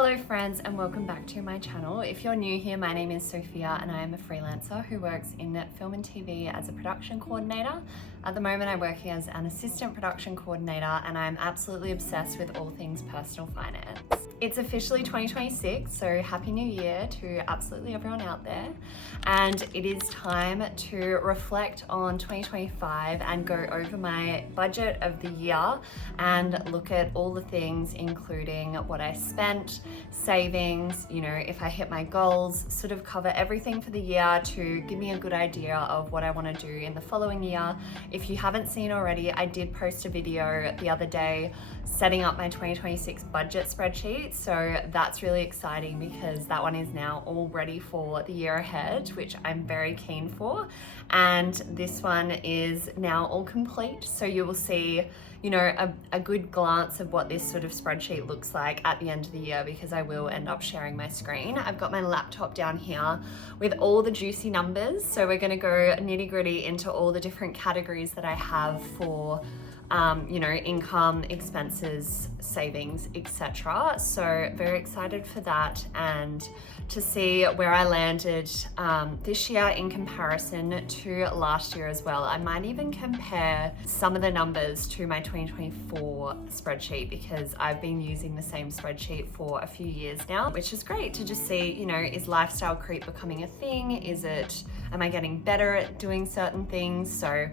Hello friends and welcome back to my channel. If you're new here, my name is Sophia and I am a freelancer who works in film and TV as a production coordinator. At the moment I'm working as an assistant production coordinator and I'm absolutely obsessed with all things personal finance. It's officially 2026, so Happy New Year to absolutely everyone out there. And it is time to reflect on 2025 and go over my budget of the year and look at all the things, including what I spent, savings, if I hit my goals, sort of cover everything for the year to give me a good idea of what I want to do in the following year. If you haven't seen already, I did post a video the other day setting up my 2026 budget spreadsheet. So that's really exciting because that one is now all ready for the year ahead, which I'm very keen for. And this one is now all complete. So you will see, a good glance of what this sort of spreadsheet looks like at the end of the year, because I will end up sharing my screen. I've got my laptop down here with all the juicy numbers. So we're going to go nitty gritty into all the different categories that I have for income, expenses, savings, etc. So very excited for that and to see where I landed this year in comparison to last year as well. I might even compare some of the numbers to my 2024 spreadsheet because I've been using the same spreadsheet for a few years now, which is great to just see, is lifestyle creep becoming a thing? Am I getting better at doing certain things? So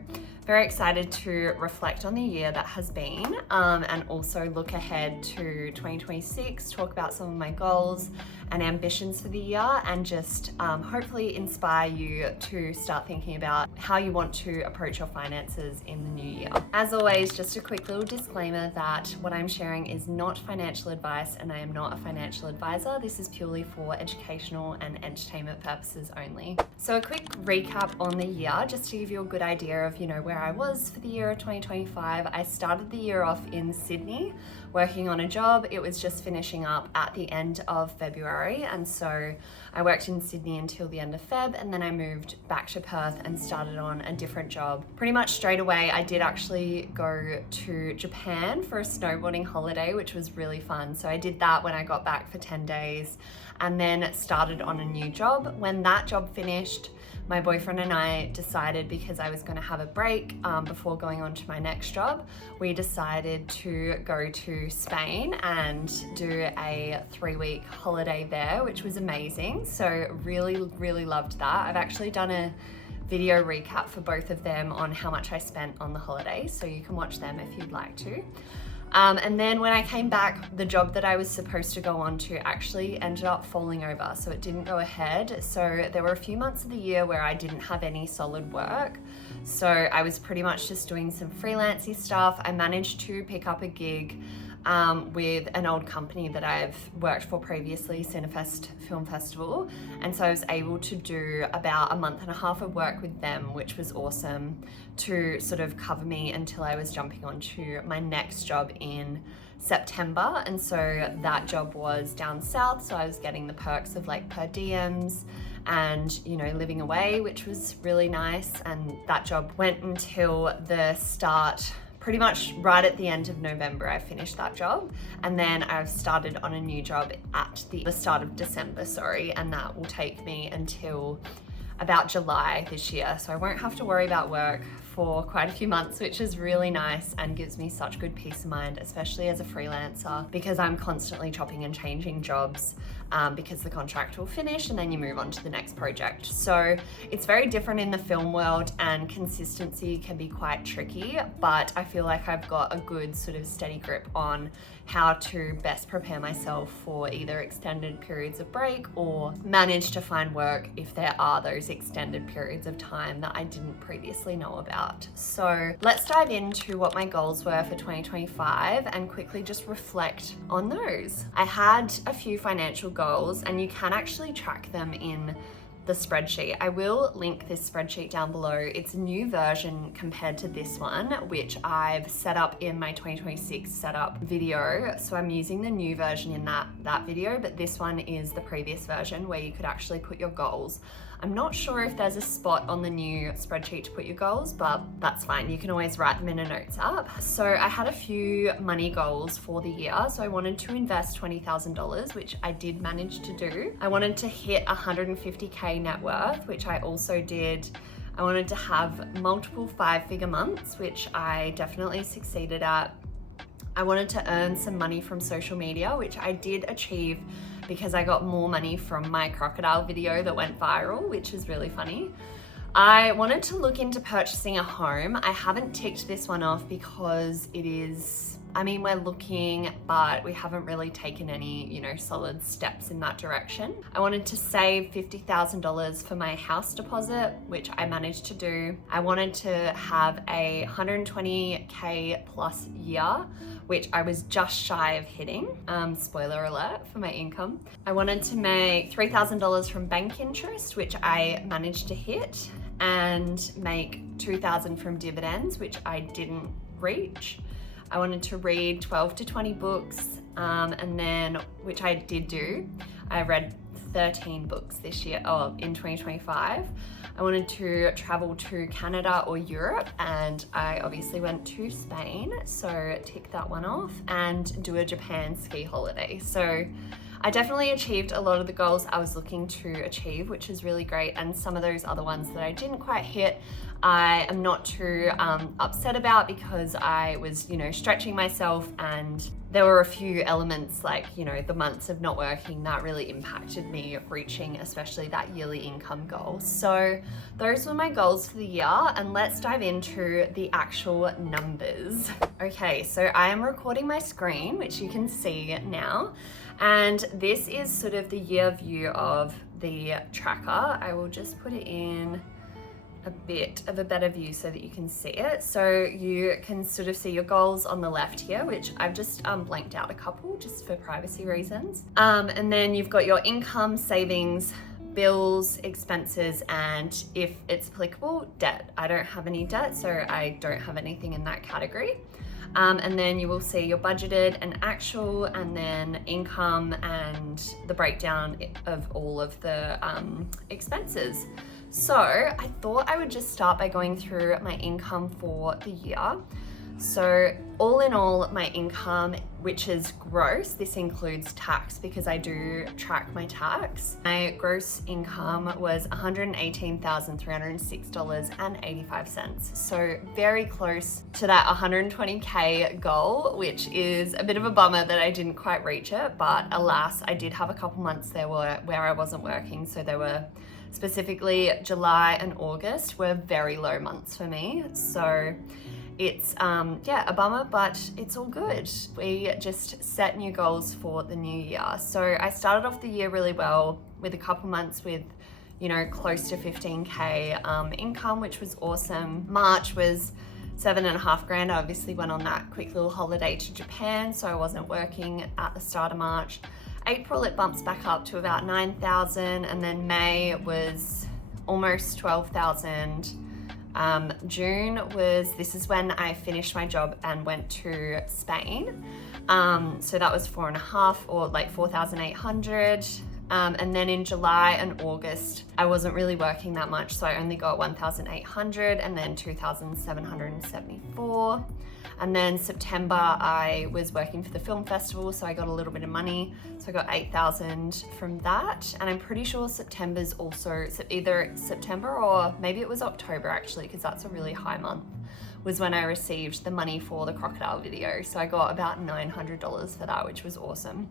very excited to reflect on the year that has been and also look ahead to 2026, talk about some of my goals and ambitions for the year and just hopefully inspire you to start thinking about how you want to approach your finances in the new year. As always, just a quick little disclaimer that what I'm sharing is not financial advice and I am not a financial advisor. This is purely for educational and entertainment purposes only. So a quick recap on the year, just to give you a good idea of, where I was for the year of 2025. I started the year off in Sydney working on a job. It was just finishing up at the end of February, and so I worked in Sydney until the end of Feb, and then I moved back to Perth and started on a different job. Pretty much straight away I did actually go to Japan for a snowboarding holiday, which was really fun. So I did that when I got back for 10 days and then started on a new job. When that job finished, my boyfriend and I decided, because I was going to have a break before going on to my next job, we decided to go to Spain and do a 3-week holiday there, which was amazing. So really, really loved that. I've actually done a video recap for both of them on how much I spent on the holiday, so you can watch them if you'd like to. And then when I came back, the job that I was supposed to go on to actually ended up falling over, so it didn't go ahead. So there were a few months of the year where I didn't have any solid work. So I was pretty much just doing some freelancey stuff. I managed to pick up a gig with an old company that I've worked for previously, Cinefest Film Festival. And so I was able to do about a month and a half of work with them, which was awesome to sort of cover me until I was jumping onto my next job in September. And so that job was down south, so I was getting the perks of like per diems and living away, which was really nice. And that job went until the start, pretty much right at the end of November. I finished that job, and then I've started on a new job at the start of December, and that will take me until about July this year. So I won't have to worry about work for quite a few months, which is really nice and gives me such good peace of mind, especially as a freelancer, because I'm constantly chopping and changing jobs because the contract will finish and then you move on to the next project. So it's very different in the film world and consistency can be quite tricky, but I feel like I've got a good sort of steady grip on how to best prepare myself for either extended periods of break or manage to find work if there are those extended periods of time that I didn't previously know about. So let's dive into what my goals were for 2025 and quickly just reflect on those. I had a few financial goals and you can actually track them in the spreadsheet. I will link this spreadsheet down below. It's a new version compared to this one, which I've set up in my 2026 setup video. So I'm using the new version in that video, but this one is the previous version where you could actually put your goals. I'm not sure if there's a spot on the new spreadsheet to put your goals, but that's fine. You can always write them in a notes app. So I had a few money goals for the year. So I wanted to invest $20,000, which I did manage to do. I wanted to hit 150K net worth, which I also did. I wanted to have multiple 5-figure months, which I definitely succeeded at. I wanted to earn some money from social media, which I did achieve because I got more money from my crocodile video that went viral, which is really funny. I wanted to look into purchasing a home. I haven't ticked this one off because it is, I mean, we're looking, but we haven't really taken any, solid steps in that direction. I wanted to save $50,000 for my house deposit, which I managed to do. I wanted to have a 120K plus year, which I was just shy of hitting. Spoiler alert for my income. I wanted to make $3,000 from bank interest, which I managed to hit, and make $2,000 from dividends, which I didn't reach. I wanted to read 12 to 20 books, and then, which I did do. I read 13 books this year, in 2025. I wanted to travel to Canada or Europe, and I obviously went to Spain, so tick that one off, and do a Japan ski holiday. So I definitely achieved a lot of the goals I was looking to achieve, which is really great. And some of those other ones that I didn't quite hit, I am not too upset about, because I was, stretching myself, and there were a few elements like, the months of not working that really impacted me reaching especially that yearly income goal. So those were my goals for the year, and let's dive into the actual numbers. Okay, so I am recording my screen, which you can see now. And this is sort of the year view of the tracker. I will just put it in a bit of a better view so that you can see it. So you can sort of see your goals on the left here, which I've just blanked out a couple just for privacy reasons. And then you've got your income, savings, bills, expenses, and if it's applicable, debt. I don't have any debt, so I don't have anything in that category. And then you will see your budgeted and actual, and then income and the breakdown of all of the expenses. So I thought I would just start by going through my income for the year. So all in all, my income, which is gross, this includes tax because I do track my tax. My gross income was $118,306.85. So very close to that 120K goal, which is a bit of a bummer that I didn't quite reach it. But alas, I did have a couple months there where I wasn't working. So there were specifically July and August were very low months for me. So it's a bummer, but it's all good. We just set new goals for the new year. So I started off the year really well with a couple months with, close to 15K income, which was awesome. March was $7,500. I obviously went on that quick little holiday to Japan, so I wasn't working at the start of March. April, it bumps back up to about 9,000, and then May was almost 12,000. June this is when I finished my job and went to Spain. So that was 4.5 or like 4,800. And then in July and August, I wasn't really working that much. So I only got 1,800 and then 2,774. And then September, I was working for the film festival, so I got a little bit of money. So I got 8,000 from that. And I'm pretty sure September's also either September or maybe it was October actually, because that's a really high month, was when I received the money for the crocodile video. So I got about $900 for that, which was awesome.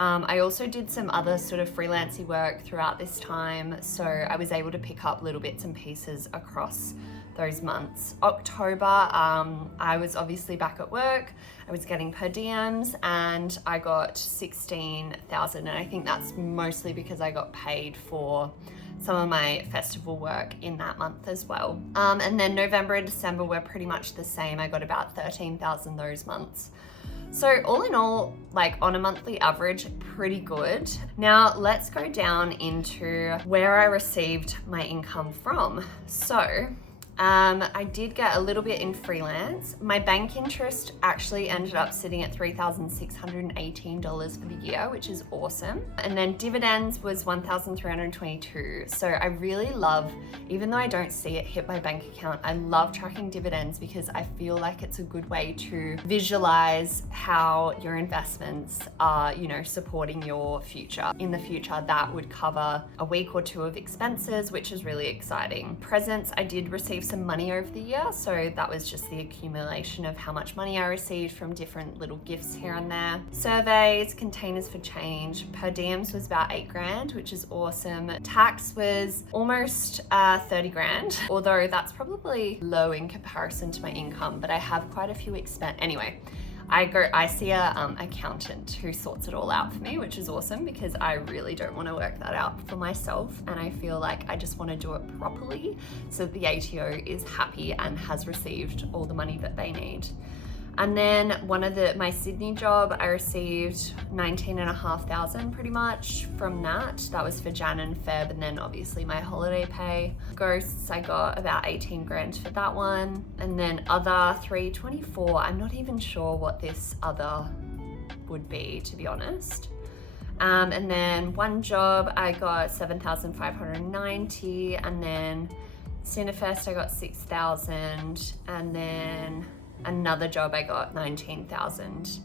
I also did some other sort of freelancing work throughout this time. So I was able to pick up little bits and pieces across those months. October, I was obviously back at work. I was getting per diems and I got 16,000. And I think that's mostly because I got paid for some of my festival work in that month as well. And then November and December were pretty much the same. I got about 13,000 those months. So all in all, like on a monthly average, pretty good. Now let's go down into where I received my income from. So I did get a little bit in freelance. My bank interest actually ended up sitting at $3,618 for the year, which is awesome. And then dividends was $1,322. So I really love, even though I don't see it hit my bank account, I love tracking dividends because I feel like it's a good way to visualize how your investments are, you know, supporting your future. In the future, that would cover a week or two of expenses, which is really exciting. Presents, I did receive some money over the year, so that was just the accumulation of how much money I received from different little gifts here and there. Surveys, containers for change, per diems was about 8 grand, which is awesome. Tax was almost 30 grand, although that's probably low in comparison to my income, but I have quite a few anyway. I see a accountant who sorts it all out for me, which is awesome because I really don't want to work that out for myself, and I feel like I just want to do it properly so that the ATO is happy and has received all the money that they need. And then my Sydney job, I received 19,500 pretty much from that. That was for Jan and Feb, and then obviously my holiday pay. Ghosts, I got about 18 grand for that one. And then other 324, I'm not even sure what this other would be, to be honest. And then one job, I got 7,590, and then Cinefest, I got 6,000, and then another job I got 19,000.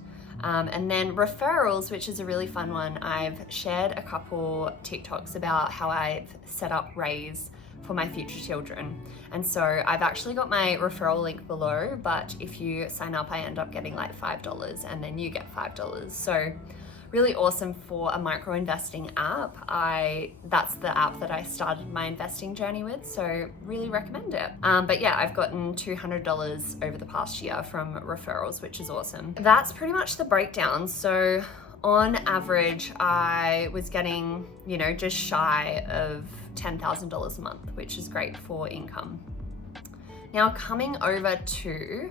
And then referrals, which is a really fun one. I've shared a couple TikToks about how I've set up Raiz for my future children. And so I've actually got my referral link below, but if you sign up, I end up getting like $5 and then you get $5. So really awesome for a micro investing app. That's the app that I started my investing journey with, so really recommend it. But yeah, I've gotten $200 over the past year from referrals, which is awesome. That's pretty much the breakdown. So on average, I was getting, you know, just shy of $10,000 a month, which is great for income. Now coming over to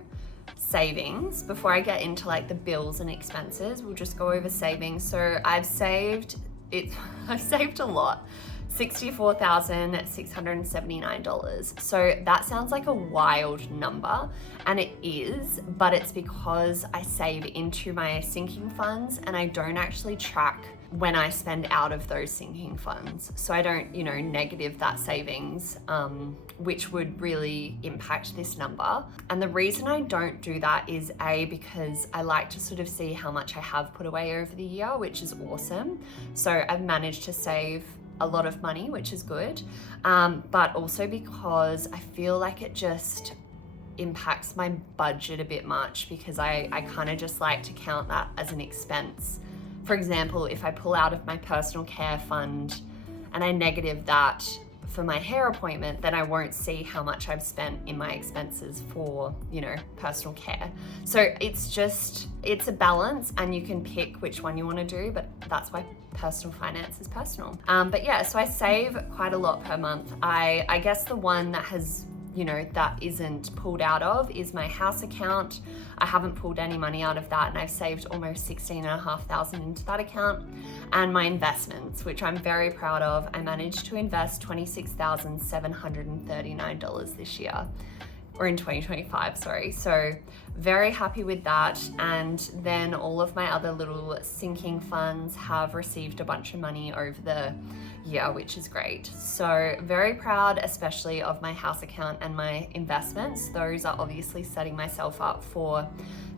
savings, before I get into like the bills and expenses, we'll just go over savings. So I've saved a lot, $64,679. So that sounds like a wild number, and it is, but it's because I save into my sinking funds and I don't actually track when I spend out of those sinking funds. So I don't, you know, negative that savings, which would really impact this number. And the reason I don't do that is because I like to sort of see how much I have put away over the year, which is awesome. So I've managed to save a lot of money, which is good. But also because I feel like it just impacts my budget a bit much, because I kind of just like to count that as an expense. For example, if I pull out of my personal care fund and I negative that for my hair appointment, then I won't see how much I've spent in my expenses for, you know, personal care. So it's a balance, and you can pick which one you want to do, but that's why personal finance is personal. But yeah, so I save quite a lot per month. I guess the one that has, you know, that isn't pulled out of is my house account. I haven't pulled any money out of that, and I've saved almost 16,500 into that account. And my investments, which I'm very proud of, I managed to invest $26,739 this year, or in 2025, sorry. So very happy with that. And then all of my other little sinking funds have received a bunch of money over the year, which is great. So very proud, especially of my house account and my investments. Those are obviously setting myself up for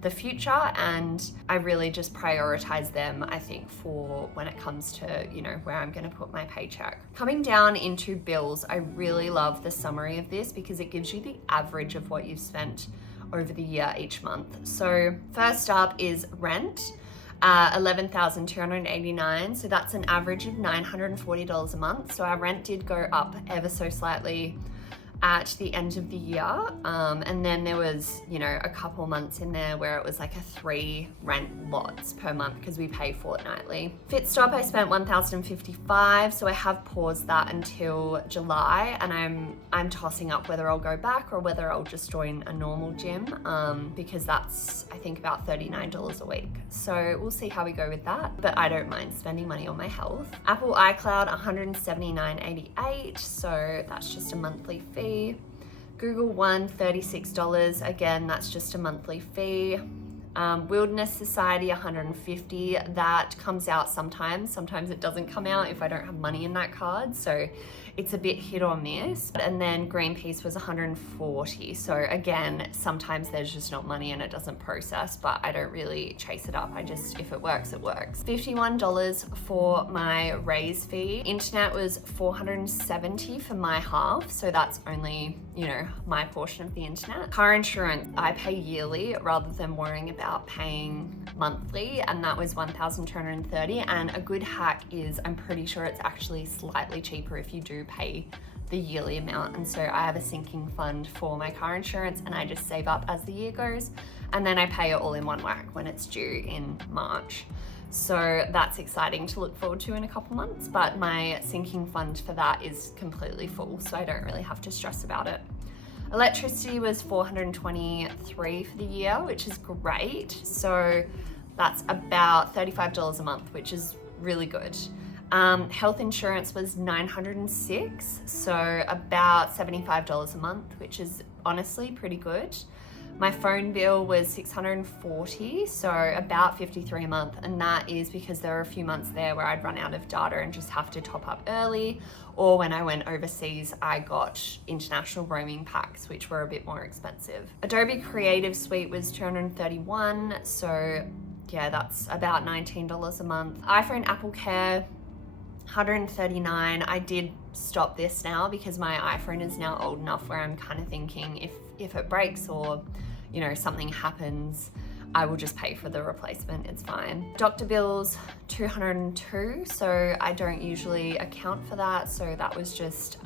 the future, and I really just prioritize them, I think, for when it comes to, you know, where I'm going to put my paycheck. Coming down into bills, I really love the summary of this because it gives you the average of what you've spent over the year each month. So first up is rent. 11,289, so that's an average of $940 a month. So our rent did go up ever so slightly at the end of the year. And then there was, you know, a couple months in there where it was like a 3 rent lots per month because we pay fortnightly. Fitstop, I spent $1,055, so I have paused that until July, and I'm tossing up whether I'll go back or whether I'll just join a normal gym, because that's, I think, about $39 a week. So we'll see how we go with that, but I don't mind spending money on my health. Apple iCloud, $179.88, so that's just a monthly fee. Google One, $36. Again, that's just a monthly fee. Wilderness Society, $150. That comes out sometimes. Sometimes it doesn't come out if I don't have money in that card. So it's a bit hit or miss. And then Greenpeace was $140. So again, sometimes there's just not money and it doesn't process, but I don't really chase it up. I just, if it works, it works. $51 for my Raiz fee. Internet was $470 for my half. So that's only, you know, my portion of the internet. Car insurance, I pay yearly rather than worrying about paying monthly, and that was $1,230. And a good hack is, I'm pretty sure it's actually slightly cheaper if you do pay the yearly amount. And so I have a sinking fund for my car insurance, and I just save up as the year goes, and then I pay it all in one whack when it's due in March. So that's exciting to look forward to in a couple months, but my sinking fund for that is completely full, so I don't really have to stress about it. Electricity was $423 for the year, which is great. So that's about $35 a month, which is really good. Health insurance was $906, so about $75 a month, which is honestly pretty good. My phone bill was $640, so about $53 a month, and that is because there were a few months there where I'd run out of data and just have to top up early, or when I went overseas, I got international roaming packs, which were a bit more expensive. Adobe Creative Suite was $231, so yeah, that's about $19 a month. iPhone Apple Care, $139. I did stop this now because my iPhone is now old enough where I'm kind of thinking if it breaks or, you know, something happens, I will just pay for the replacement, it's fine. Doctor bills, $202, so I don't usually account for that, so that was just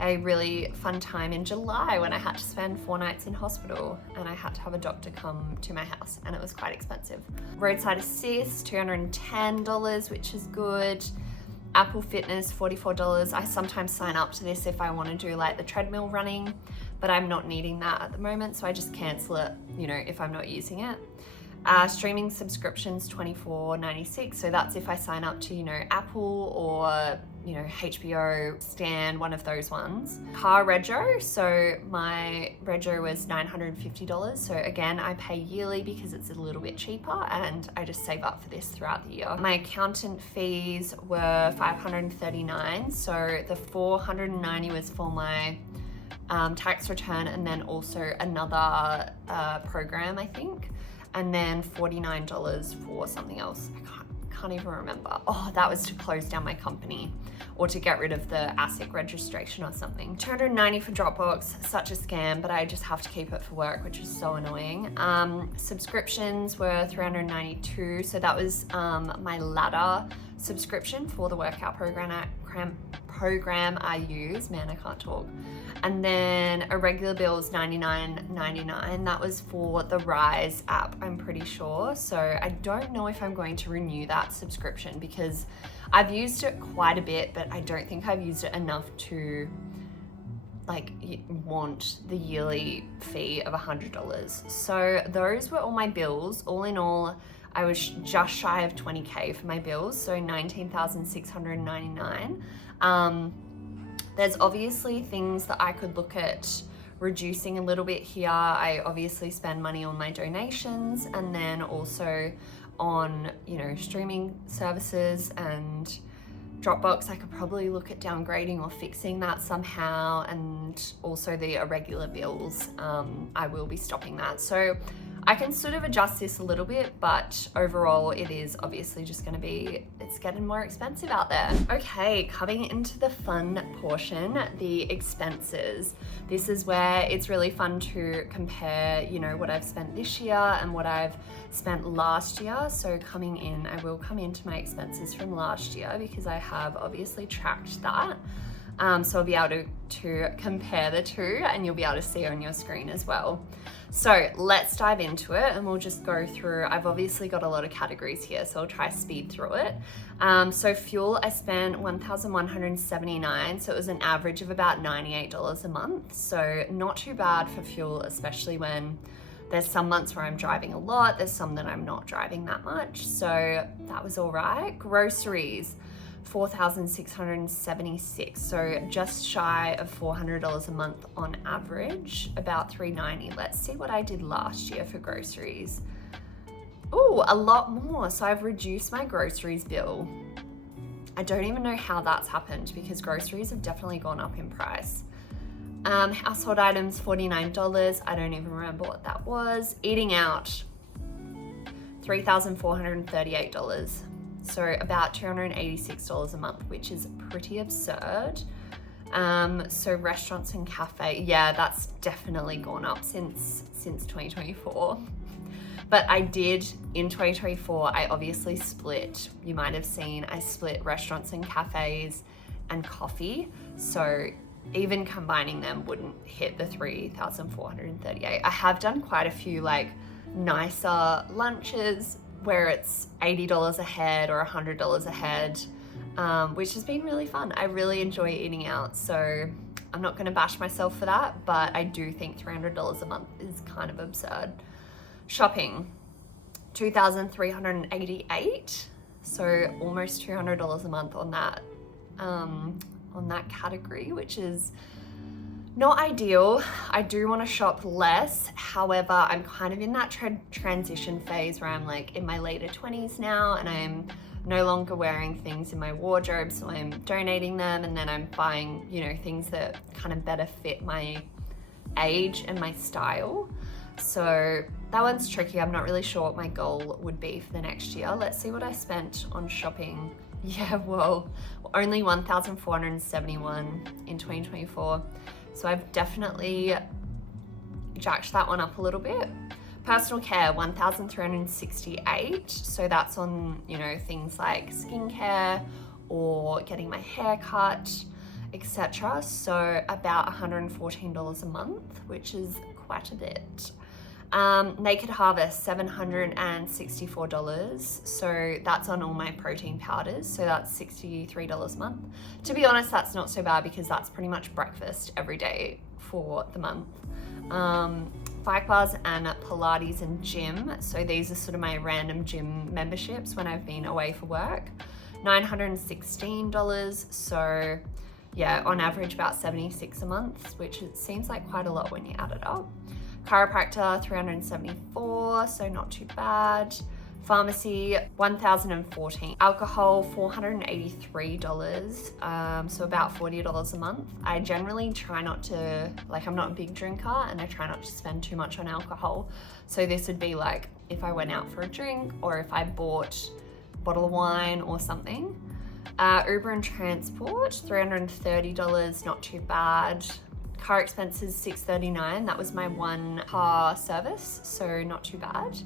a really fun time in July when I had to spend 4 nights in hospital and I had to have a doctor come to my house, and it was quite expensive. Roadside assist, $210, which is good. Apple Fitness, $44. I sometimes sign up to this if I want to do like the treadmill running, but I'm not needing that at the moment, so I just cancel it, you know, if I'm not using it. Streaming subscriptions, $24.96, so that's if I sign up to, you know, Apple or, you know, HBO, Stan, one of those ones. Car rego, so my rego was $950, so again, I pay yearly because it's a little bit cheaper and I just save up for this throughout the year. My accountant fees were $539, so the $490 was for my tax return and then also another program, I think. And then $49 for something else. I can't even remember. Oh, that was to close down my company or to get rid of the ASIC registration or something. $290 for Dropbox, such a scam, but I just have to keep it for work, which is so annoying. Subscriptions were $392, so that was my ladder subscription for the workout program I use. Man, I can't talk. And then a regular bill is $99.99. That was for the Raiz app, I'm pretty sure. So I don't know if I'm going to renew that subscription because I've used it quite a bit, but I don't think I've used it enough to like want the yearly fee of $100. So those were all my bills. All in all, I was just shy of 20K for my bills, so $19,699. There's obviously things that I could look at reducing a little bit here. I obviously spend money on my donations and then also on, you know, streaming services and Dropbox. I could probably look at downgrading or fixing that somehow, and also the irregular bills. I will be stopping that. So I can sort of adjust this a little bit, but overall it is obviously just gonna be, it's getting more expensive out there. Okay, coming into the fun portion, the expenses. This is where it's really fun to compare, you know, what I've spent this year and what I've spent last year. So coming in, I will come into my expenses from last year because I have obviously tracked that. So I'll be able to compare the two, and you'll be able to see on your screen as well. So let's dive into it, and we'll just go through. I've obviously got a lot of categories here, so I'll try to speed through it. So fuel, I spent $1,179, so it was an average of about $98 a month. So not too bad for fuel, especially when there's some months where I'm driving a lot, there's some that I'm not driving that much. So that was all right. Groceries, $4,676, so just shy of $400 a month on average, about $390. Let's see what I did last year for groceries. Oh, a lot more. So I've reduced my groceries bill. I don't even know how that's happened because groceries have definitely gone up in price. Household items, $49. I don't even remember what that was. Eating out, $3,438. So about $286 a month, which is pretty absurd. So restaurants and cafe, yeah, that's definitely gone up since 2024. But I did, in 2024, I obviously split, you might have seen, I split restaurants and cafes and coffee. So even combining them wouldn't hit the $3,438. I have done quite a few like nicer lunches where it's $80 a head or $100 a head, which has been really fun. I really enjoy eating out, so I'm not gonna bash myself for that, but I do think $300 a month is kind of absurd. Shopping, $2,388, so almost $200 a month on that category, which is not ideal. I do want to shop less. However, I'm kind of in that transition phase where I'm like in my later 20s now, and I'm no longer wearing things in my wardrobe, so I'm donating them, and then I'm buying, you know, things that kind of better fit my age and my style. So that one's tricky. I'm not really sure what my goal would be for the next year. Let's see what I spent on shopping. Yeah, whoa, only $1,471 in 2024. So I've definitely jacked that one up a little bit. Personal care, $1,368. So that's on, you know, things like skincare or getting my hair cut, etc. So about $114 a month, which is quite a bit. Naked Harvest, $764. So that's on all my protein powders. So that's $63 a month. To be honest, that's not so bad because that's pretty much breakfast every day for the month. Bike bars and Pilates and gym. So these are sort of my random gym memberships when I've been away for work. $916. So yeah, on average about $76 a month, which it seems like quite a lot when you add it up. Chiropractor, $374, so not too bad. Pharmacy, $1,014. Alcohol, $483, so about $40 a month. I generally try not to, like, I'm not a big drinker and I try not to spend too much on alcohol. So this would be like if I went out for a drink or if I bought a bottle of wine or something. Uber and transport, $330, not too bad. Car expenses, $639. That was my one car service, so not too bad.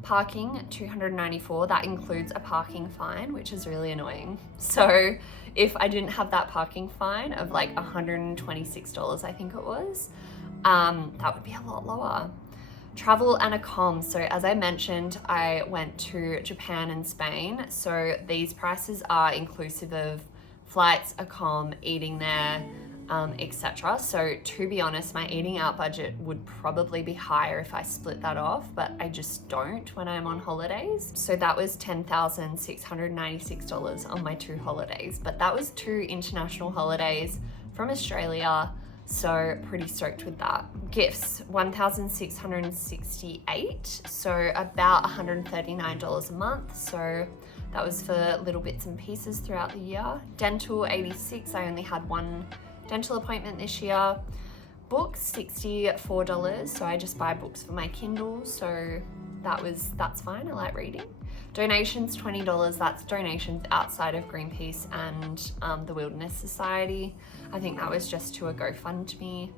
Parking, $294. That includes a parking fine, which is really annoying. So if I didn't have that parking fine of like $126, I think it was, that would be a lot lower. Travel and accom. So as I mentioned, I went to Japan and Spain. So these prices are inclusive of flights, accom, eating there, etc. So to be honest, my eating out budget would probably be higher if I split that off, but I just don't when I'm on holidays. So that was $10,696 on my 2 holidays, but that was 2 international holidays from Australia. So pretty stoked with that. Gifts, $1,668. So about $139 a month. So that was for little bits and pieces throughout the year. Dental, $86. I only had 1 dental appointment this year. Books, $64, so I just buy books for my Kindle, so that's fine. I like reading. Donations, $20. That's donations outside of Greenpeace and the Wilderness Society. I think that was just to a GoFundMe.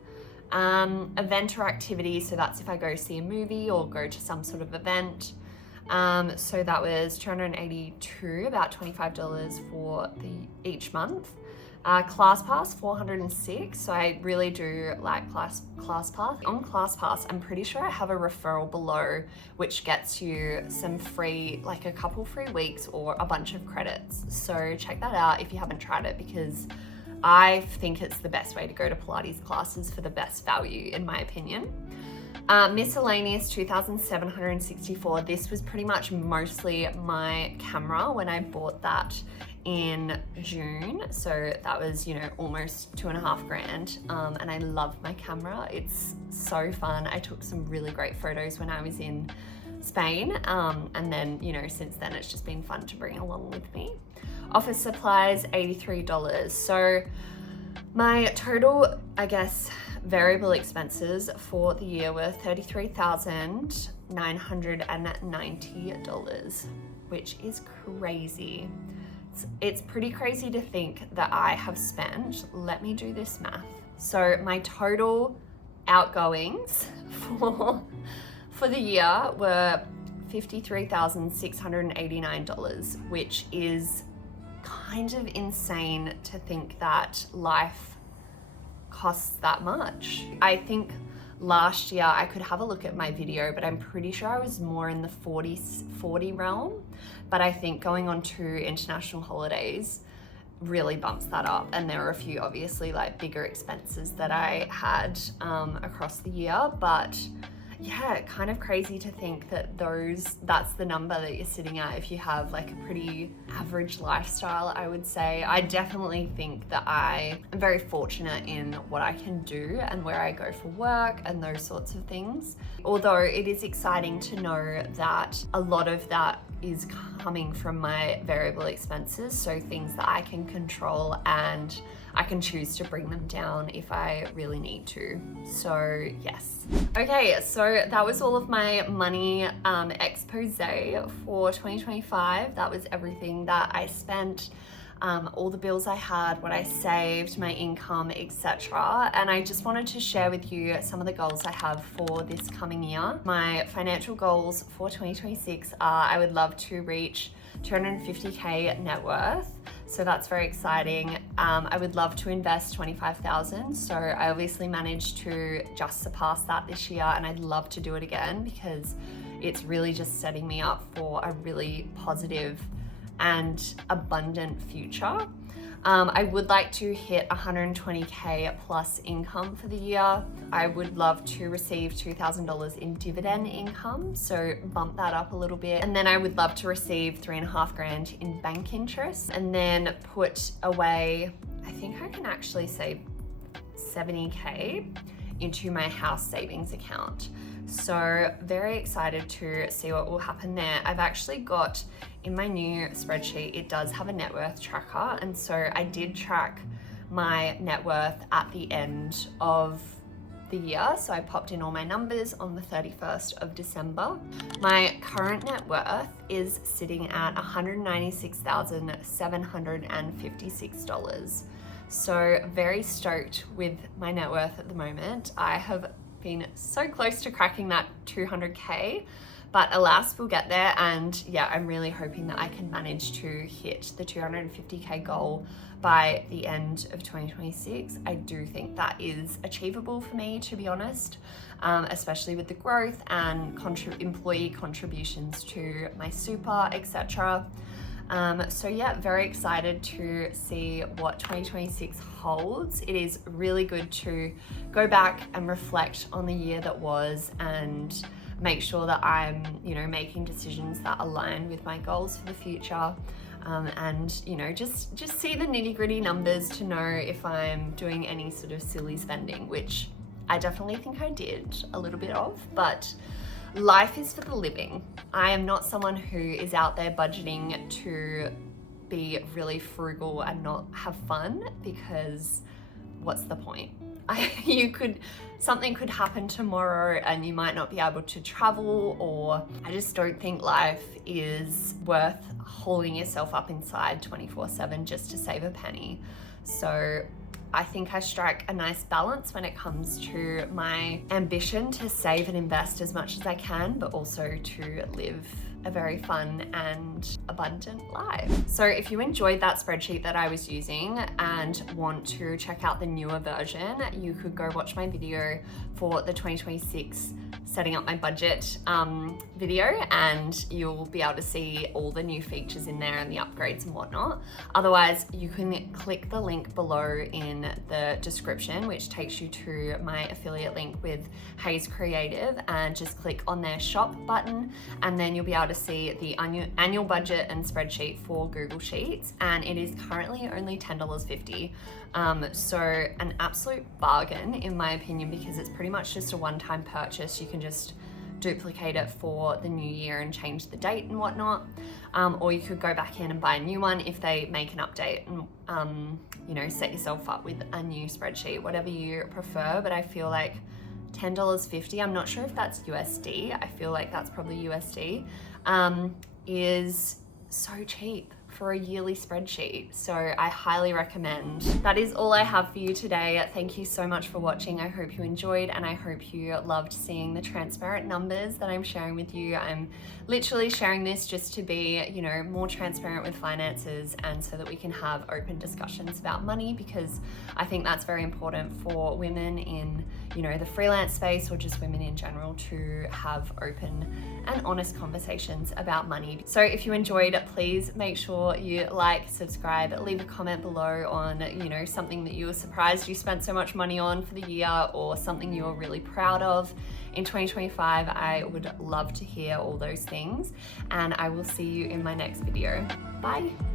Event or activity, so that's if I go see a movie or go to some sort of event. So that was $282, about $25 for each month. ClassPass 406, so I really do like ClassPass. On ClassPass, I'm pretty sure I have a referral below which gets you some free, like a couple free weeks or a bunch of credits. So check that out if you haven't tried it, because I think it's the best way to go to Pilates classes for the best value, in my opinion. Miscellaneous 2,764. This was pretty much mostly my camera when I bought that in June. So that was, you know, almost $2,500. And I love my camera. It's so fun. I took some really great photos when I was in Spain. And then, you know, since then it's just been fun to bring along with me. Office supplies, $83. So my total, I guess, variable expenses for the year were $33,990, which is crazy. It's pretty crazy to think that I have spent, let me do this math. So my total outgoings for the year were $53,689, which is kind of insane to think that life costs that much. I think last year, I could have a look at my video, but I'm pretty sure I was more in the 40 realm. But I think going on 2 international holidays really bumps that up. And there are a few obviously like bigger expenses that I had across the year, but yeah, kind of crazy to think that that's the number that you're sitting at if you have like a pretty average lifestyle, I would say. I definitely think that I am very fortunate in what I can do and where I go for work and those sorts of things. Although it is exciting to know that a lot of that is coming from my variable expenses, so things that I can control and I can choose to bring them down if I really need to. So yes. Okay, so that was all of my money expose for 2025. That was everything that I spent, all the bills I had, what I saved, my income, etc. And I just wanted to share with you some of the goals I have for this coming year. My financial goals for 2026 are I would love to reach 250K net worth. So that's very exciting. I would love to invest 25,000. So I obviously managed to just surpass that this year, and I'd love to do it again because it's really just setting me up for a really positive and abundant future. I would like to hit 120K plus income for the year. I would love to receive $2,000 in dividend income, so bump that up a little bit. And then I would love to receive $3,500 in bank interest, and then put away, I think I can actually save 70K into my house savings account. So very excited to see what will happen there. I've actually got in my new spreadsheet, it does have a net worth tracker. And so I did track my net worth at the end of the year. So I popped in all my numbers on the 31st of December. My current net worth is sitting at $196,756. So very stoked with my net worth at the moment. I have been so close to cracking that 200K, but alas, we'll get there. And yeah, I'm really hoping that I can manage to hit the 250K goal by the end of 2026. I do think that is achievable for me, to be honest, especially with the growth and employee contributions to my super, etc. So yeah, very excited to see what 2026 holds. It is really good to go back and reflect on the year that was and make sure that I'm, making decisions that align with my goals for the future. And, just see the nitty-gritty numbers to know if I'm doing any sort of silly spending, which I definitely think I did a little bit of, but life is for the living. I am not someone who is out there budgeting to be really frugal and not have fun, because what's the point? Something could happen tomorrow and you might not be able to travel, or I just don't think life is worth holding yourself up inside 24/7 just to save a penny. So I think I strike a nice balance when it comes to my ambition to save and invest as much as I can, but also to live a very fun and abundant life. So if you enjoyed that spreadsheet that I was using and want to check out the newer version, you could go watch my video for the 2026 setting up my budget video, and you'll be able to see all the new features in there and the upgrades and whatnot. Otherwise, you can click the link below in the description, which takes you to my affiliate link with Raiz Creative, and just click on their shop button, and then you'll be able to see the annual budget and spreadsheet for Google Sheets, and it is currently only $10.50. So an absolute bargain in my opinion, because it's pretty much just a one-time purchase. You can just duplicate it for the new year and change the date and whatnot, or you could go back in and buy a new one if they make an update and you know, set yourself up with a new spreadsheet, whatever you prefer. But I feel like $10.50, I'm not sure if that's USD, I feel like that's probably USD, is so cheap for a yearly spreadsheet. So I highly recommend. That is all I have for you today. Thank you so much for watching. I hope you enjoyed, and I hope you loved seeing the transparent numbers that I'm sharing with you. I'm literally sharing this just to be, you know, more transparent with finances, and so that we can have open discussions about money, because I think that's very important for women in, you know, the freelance space, or just women in general, to have open and honest conversations about money. So if you enjoyed, please make sure you like, subscribe, leave a comment below on, you know, something that you were surprised you spent so much money on for the year, or something you're really proud of in 2025. I would love to hear all those things, and I will see you in my next video. Bye.